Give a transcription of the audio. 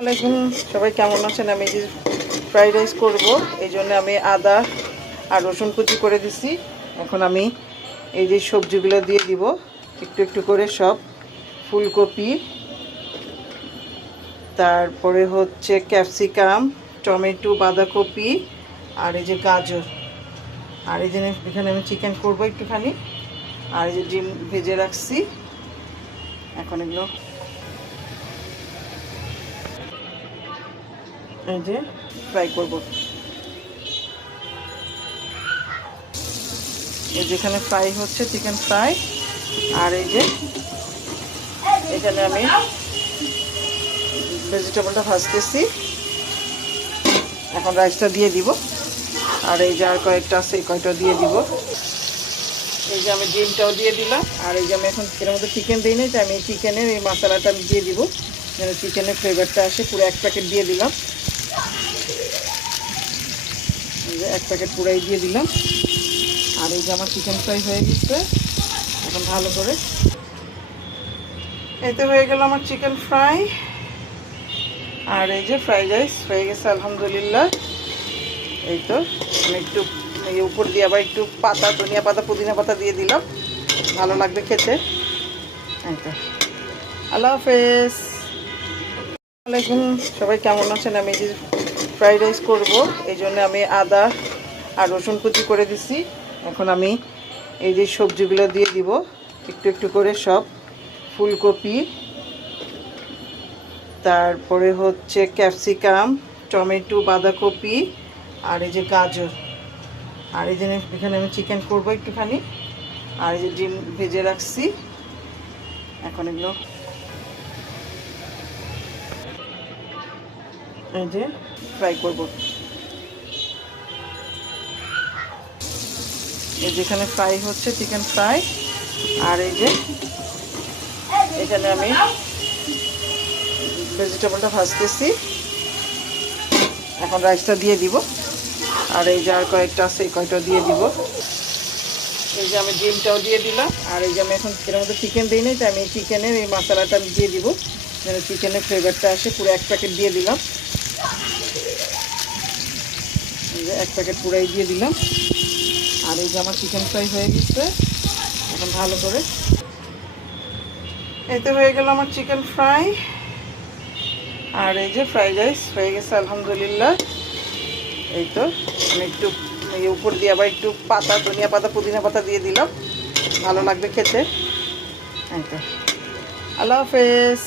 আসসালামাইকুম, সবাই কেমন আছেন? আমি যে ফ্রাইড রাইস করব, এই জন্য আমি আদা আর রসুন কুচি করে দিছি। এখন আমি এই যে সবজিগুলো দিয়ে দিব একটু একটু করে, সব ফুলকপি, তারপরে হচ্ছে ক্যাপসিকাম, টমেটো, বাঁধাকপি, আর এই যে গাজর, আর এই যে এখানে আমি চিকেন করব একটুখানি, আর এই যে ডিম ভেজে রাখছি। এখন এগুলো এই যে ফ্রাই করব। এই যেখানে ফ্রাই হচ্ছে চিকেন ফ্রাই, আর এই যে এখানে আমি ভেজিটেবলটা ভাজতেছি। এখন রাইসটা দিয়ে দিব, আর এই যে আর কয়েকটা আছে, এই কয়টা দিয়ে দিব। এই যে আমি ডিমটাও দিয়ে দিলাম, আর এই যে আমি এখন এর মধ্যে চিকেন দিই নাই, তাই আমি চিকেনের এই মশলাটা আমি দিয়ে দিব যেন চিকেনের ফ্লেভারটা আসে। পুরো এক প্যাকেট দিয়ে দিলাম, এই যে এক প্যাকেট পুরাই দিয়ে দিলাম। আর এই যে আমার চিকেন ফ্রাই হয়ে গেছে। এখন ভালো করে এতে হয়ে গেল আমার চিকেন ফ্রাই, আর এই যে ফ্রাইড রাইস হয়ে গেছে আলহামদুলিল্লাহ। এই তো আমি একটু এই উপর দিয়ে আবার একটু পাতা, ধনিয়া পাতা, পুদিনা পাতা দিয়ে দিলাম, ভালো লাগবে খেতে। এই তো, আল্লাহ হাফেজ। আসসালামাইকুম, সবাই কেমন আছেন? আমি যে ফ্রাইড রাইস করব, এই জন্য আমি আদা আর রসুন কুচি করে দিছি। এখন আমি এই যে সবজিগুলো দিয়ে দিব একটু একটু করে, সব ফুলকপি, তারপরে হচ্ছে ক্যাপসিকাম, টমেটো, বাঁধাকপি, আর এই যে গাজর, আর এই যে এখানে আমি চিকেন করব একটুখানি, আর এই যে ডিম ভেজে রাখছি। এখন এগুলো এই যে ফ্রাই করব। এই যেখানে ফ্রাই হচ্ছে চিকেন ফ্রাই, আর এই যে এখানে আমি ভেজিটেবলটা ভাজতেছি। এখন রাইসটা দিয়ে দিব, আর এই যে আর কয়েকটা আছে, এই কয়টা দিয়ে দিব। এই যে আমি ডিমটাও দিয়ে দিলাম, আর এই যে আমি এখন এর মধ্যে চিকেন দিই নাই, তাই আমি চিকেনের এই মশলাটা আমি দিয়ে দিব যেন চিকেনের ফ্লেভারটা আসে। পুরো এক প্যাকেট দিয়ে দিলাম, এই যে এক প্যাকেট পুরাই দিয়ে দিলাম। আর এই যে আমার চিকেন ফ্রাই হয়ে গেছে। এখন ভালো করে এতে হয়ে গেল আমার চিকেন ফ্রাই, আর এই যে ফ্রাইড রাইস হয়ে গেছে আলহামদুলিল্লাহ। এই তো আমি একটু এই উপর দিয়ে আবার একটু পাতা, ধনিয়া পাতা, পুদিনা পাতা দিয়ে দিলাম, ভালো লাগবে খেতে। এই তো, আল্লাহ হাফেজ।